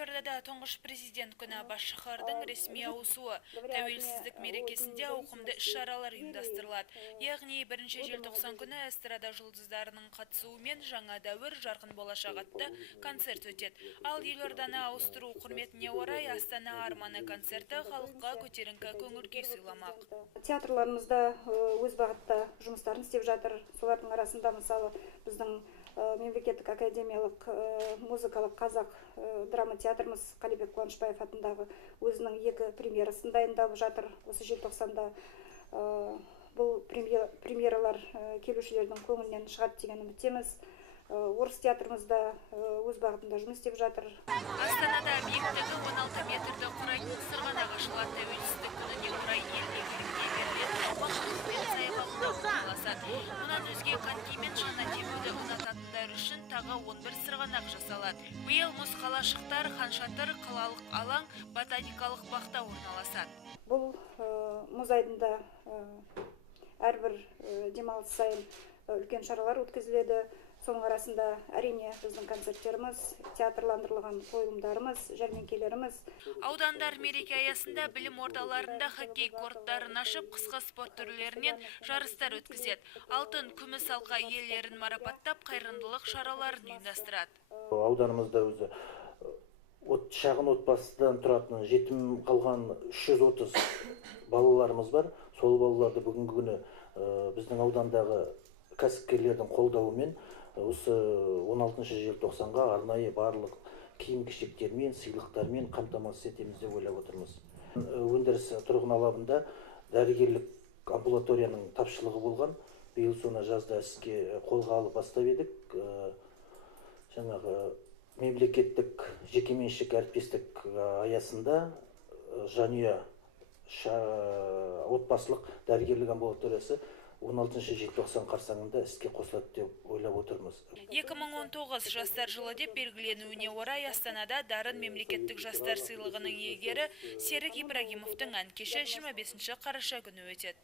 Елордада тұңғыш президент күні бас шаһардың ресми ауысуы. Тәуелсіздік мерекесінде ауқымды іс-шаралар ұйымдастырылады. Яғни 1 желтоқсан күні эстрада жұлдыздарының қатысуымен жаңа дәуір жарқын болашақ атты концерт өтеді. Ал елорданы ауыстыру құрметіне орай Астана арманы концерті халыққа көтеріңкі көңіл-күй сыйламақ. Театрларымызда өз бағытта жұмыстарын істеп жатыр. Солардың арасында мысалы біздің мемлекеттік академиялық музыкалық қазақ драма театрымыз Қалибек Қуанышбаев атындағы өзінің 2 премьерасын дайындалып жатыр. Осы желтоқсанда бұл премьералар келушілердің көңілінен шығады деген үміттеміз. Орыс театрымызда өз бағытында жұмыс істеп жатыр. Астанада биіктігі 16 метрді құрайтын сырғанақ ашылады. Тәуелсіздік күніне орай Мұнан өзге коньки мен шана тебуді ұнататындар үшін тағы 11 сырғанақ жасалады. Биыл мұз қалашықтар, хан шатыр, қалалық алаң, ботаникалық бақта орналасады. Бұл мұз айдында әрбір демалыс сайын үлкен шаралар өткізіледі. Соның арасында әрине біздің концерттеріміз, театрландырылған қойылымдарымыз, жәрмеңкелеріміз. Аудандар мереке аясында білім ордаларында хоккей корттарын ашып, қысқы спорт түрлерінен жарыстар өткізеді. Алтын, күміс алқа иелерін марапаттап, қайырымдылық шараларын ұйымдастырады. Ауданымызда өзі шағын отбасыдан тұратын жетім қалған 330 балаларымыз бар. Сол балаларды бүгінгі күні біздің аудандағы кәсіпкерлердің қолдауымен осы 16 желтоқсанға арнайы барлық киім-кешектермен, сыйлықтармен қамтамасыз етеміз деп ойлап отырмыз. Өндіріс тұрғын алабында дәрігерлік амбулаторияның тапшылығы болған. Биыл соны жазда іске қолға алып бастап едік. Жаңағы мемлекеттік жекеменшік әріптестік аясында жанұя отбасылық дәрігерлік амбулаториясы 16 желтоқсан қарсаңында іске қосылады деп ойлап отырмыз. 2019 жастар жылы деп белгіленуіне орай Астанада дарын мемлекеттік жастар сыйлығының иегері Серік Ибрагимовтың ән кеші 25 қараша күні өтеді.